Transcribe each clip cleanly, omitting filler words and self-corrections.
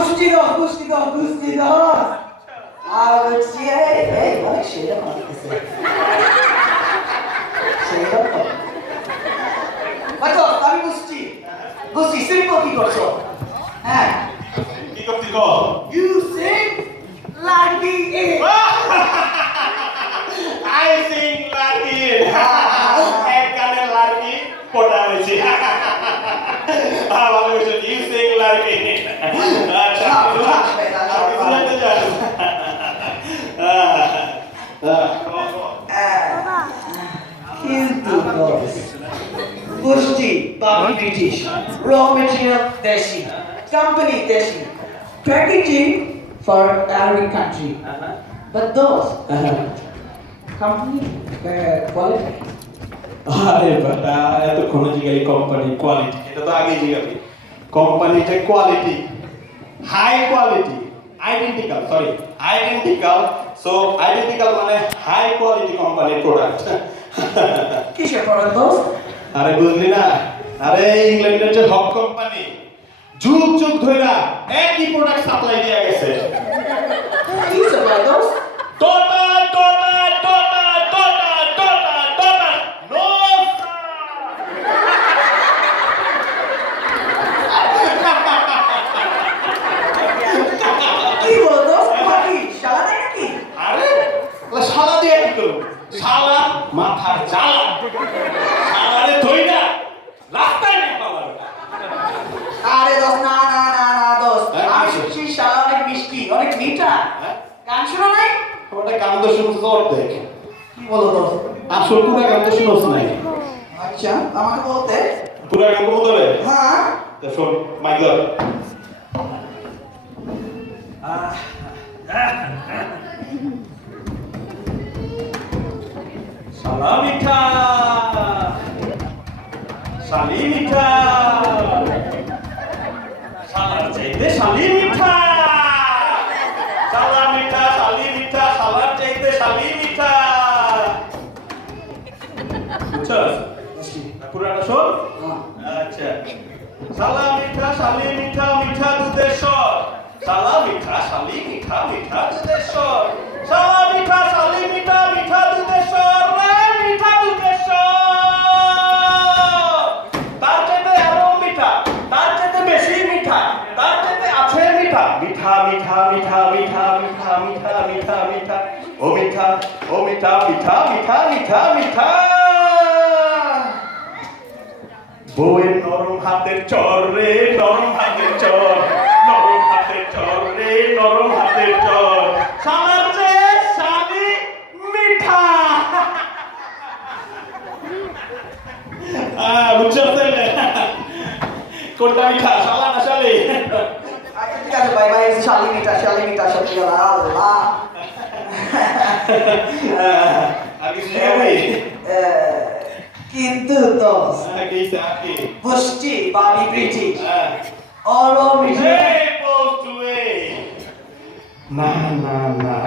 পুষ্টি দাও আর বলছি এই অনেক সেরকম আসতেছে সেরকম আমি বুঝছি সিম্পল কি করছো হ্যাঁ কি করতে গো you sing lucky it I sing lucky এক গানের লাকি পড়া হয়েছে ভালো হয়েছে ইউ সিং লাকি আচ্ছা বুঝতে যাও কিন্তু পুষ্টি বাকি ব্রিটিশ র মেটেরিয়াল দেশি কোম্পানি দেশি packaging for Arabic country but those company quality আরে বাবা এতক্ষণ জিগালি কোম্পানি কোয়ালিটি এটা তো আগে জিগালি কোম্পানিটা quality high quality identical so identical মানে হাই কোয়ালিটি কোম্পানির প্রোডাক্ট কিসের প্রোডাক্ট দোস আরে বুঝলি না আরে ইংল্যান্ডের যে হক কোম্পানি যুগ ধইরা একই প্রোডাক্ট সাপ্লাই দিয়া গেছে কি সাপ্লাই দোস টোটাল নো কি বলো দোস বাকি শালা নাই নাকি আরে ওলা শালা দিয়ে কি করব শালা মাথার জ্বালা শালারে ধইরা রাস্তায় নিয়ে পালাবে আরে দোস না দোস হ্যাঁ, আমি কিসের? শুনছি শালা অনেক মিষ্টি অনেক মিঠা হ্যাঁ? গান শোনা নাই ওটা গান তো শুনতে তো অর্ধেক কি বলো দোস আসল পুরা গান তো শুনোস নাই আচ্ছা আমাকে বলতে পুরা গান তো বলতে হবে হ্যাঁ তা শোন মাইক ধর শালা মিঠা শালি মিঠা শালার চাইতে শালি মিঠা শালা মিঠা শালি মিঠা শালার চাইতে শালি মিঠা বুঝছস পুরাটা শোন আচ্ছা শালা মিঠা শালি মিঠা মিঠা দুধের স্বর শালা মিঠা শালি মিঠা মিঠা দুধের স্বর শালা মিঠা শালি মিঠা মিঠা দুধের স্বর রে মিঠা দুধের স্বর তার চাইতে আরো মিঠা তার চাইতে বেশি মিঠা তার চাইতে আছে মিঠা মিঠা মিঠা মিঠা মিঠা মিঠা মিঠা মিঠা মিঠা ও মিঠা মিঠা মিঠা মিঠা মিঠা বউয়ের নরম হাতের চর রে নরম হাতের চর নরম হাতের চর রে নরম হাতের চর শালার যে শালি মিঠা বুঝছো তাহলে কোনটা মিঠা শালা না শালি আচ্ছা ঠিক আছে বাই বাই শালি মিঠা সত্যি কথা আল্লাহ আর কিছু জানাবি কিন্তু দোস কি পুষ্টি বাকি ব্রিটিশ হ্যাঁ all over এই পোস্ট ওয়ে না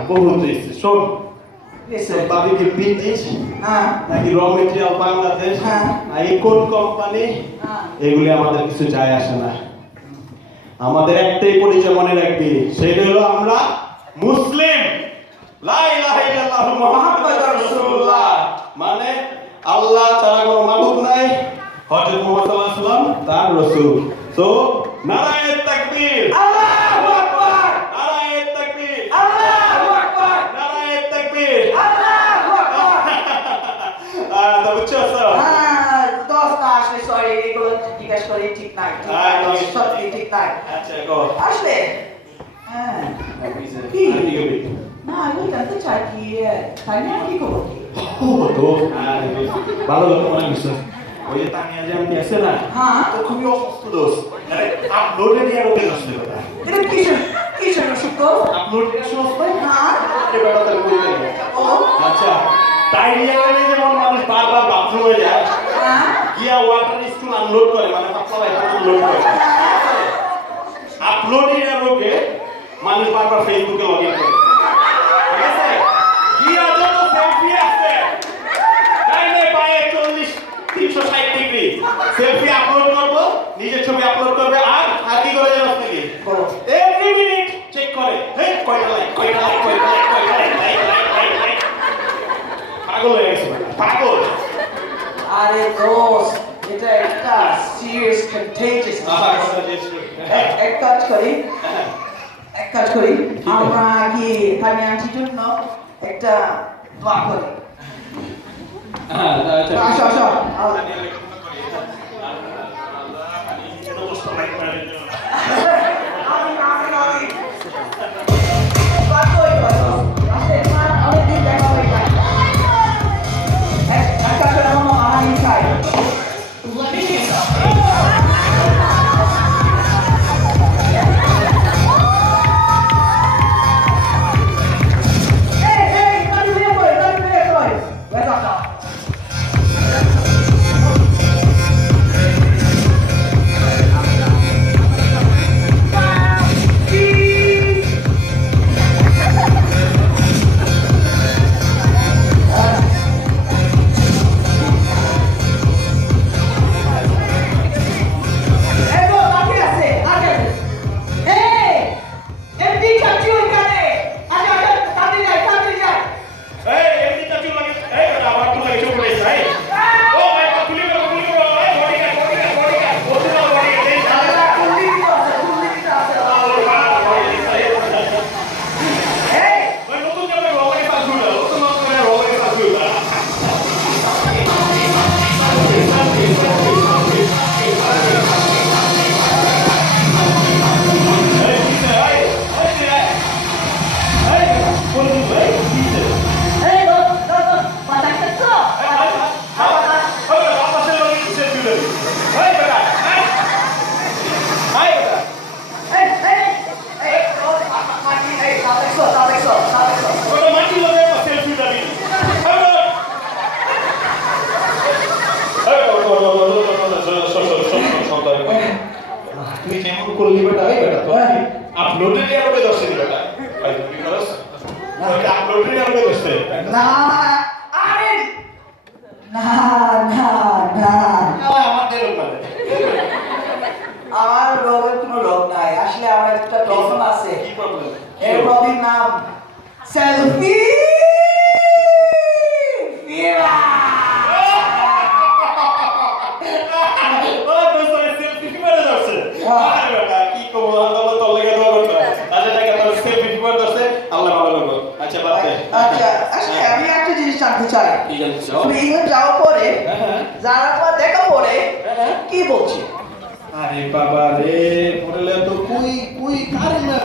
বহুত হয়েছে শোন বাবিকে ব্রিটিশ হ্যাঁ নাকি র মেটেরিয়াল বাংলাদেশ হ্যাঁ। নাকি কোন কোম্পানি হ্যাঁ। এগুলি আমাদের কিছু যায় আসে না আমাদের একটাই পরিচয় মনে রাখবি সেটা হলো আমরা মুসলিম লা ইলাহা ইল্লাল্লাহু মুহাম্মাদুর রাসূলুল্লাহ মানে আল্লাহ ছাড়া কোনো মাবুদ নাই হযরত মুহাম্মদ সাল্লাল্লাহু আলাইহি ওয়াসাল্লাম তার রাসূল সো নারায়ে তাকবীর আল্লাহু আকবার নারায়ে তাকবীর আল্লাহু আকবার নারায়ে তাকবীর আল্লাহু আকবার তো বুঝছো স্যার হ্যাঁ দোস না আসলে সরি এগুলো জিজ্ঞাসা করি ঠিক নাই সত্যি ঠিক নাই আচ্ছা গো আসলে হ্যাঁ কি না আমি জানতে চাই কি তানিয়া কি খবর কি ভালো লোক মনে বিশ্বাস ওই যে তানিয়া যে আমি আছে না হ্যাঁ তো খুবই অসুস্থ দোষ আরে আপলোডে নিয়ে ওকে আসলে কথা এটা কিসের অসুখ আপলোড এর সময় না এই ব্যাপারটা বলতে ও আচ্ছা ডায়রিয়া হলে যেমন মানুষ বারবার বাথরুমে যায় হ্যাঁ গিয়া ওয়াটার স্টুল আনলোড করে মানে পাতলা একটা লোড করে আপলোডিং এর রোগে মানুষ বারবার ফেসবুকে লগ ইন করে ঠিক আছে গিয়া যত সেলফি আসছে ডাইনে পায়ে 40 360 ডিগ্রি সেলফি আপলোড করব নিজের ছবি আপলোড করবে আর কি করে জানো নাকি করো এভরি দোস্ত এটা একটা সিরিয়াস কন্টেজিয়াস এক কাজ করি আমরা কি থামি আনছির জন্য একটা দোয়া করি আসো তুমি কেমন করলি বেটা এই বেটা তো আপলোড এর আরো দর্শে দি বেটা ভাই তুমি করস ওটা আপলোড এর আরো দর্শে না আরে না আমার দেলো না আমার রোগের কোনো রোগ নাই আসলে আমার একটা প্রবলেম আছে কি প্রবলেম এই প্রবলেম নাম সেলফি ফিরা ও দোস্ত সেলফি ফিরে দর্শে আরে বেটা কি কব আল্লাহ তো লাগে দোয়া করতে আচ্ছা টাকা তোর সেলফি ফিরে দর্শে আল্লাহ ভালো লাগবে আচ্ছা বাদ দে আচ্ছা আসলে আমি একটা জিনিস জানতে চাই কি জানতে চাও তুমি ইংল্যান্ড যাওয়ার পরে যারা তোমার দেখা পরে কি বলছি আরে বাবা রে পড়লে তো কুই কারে না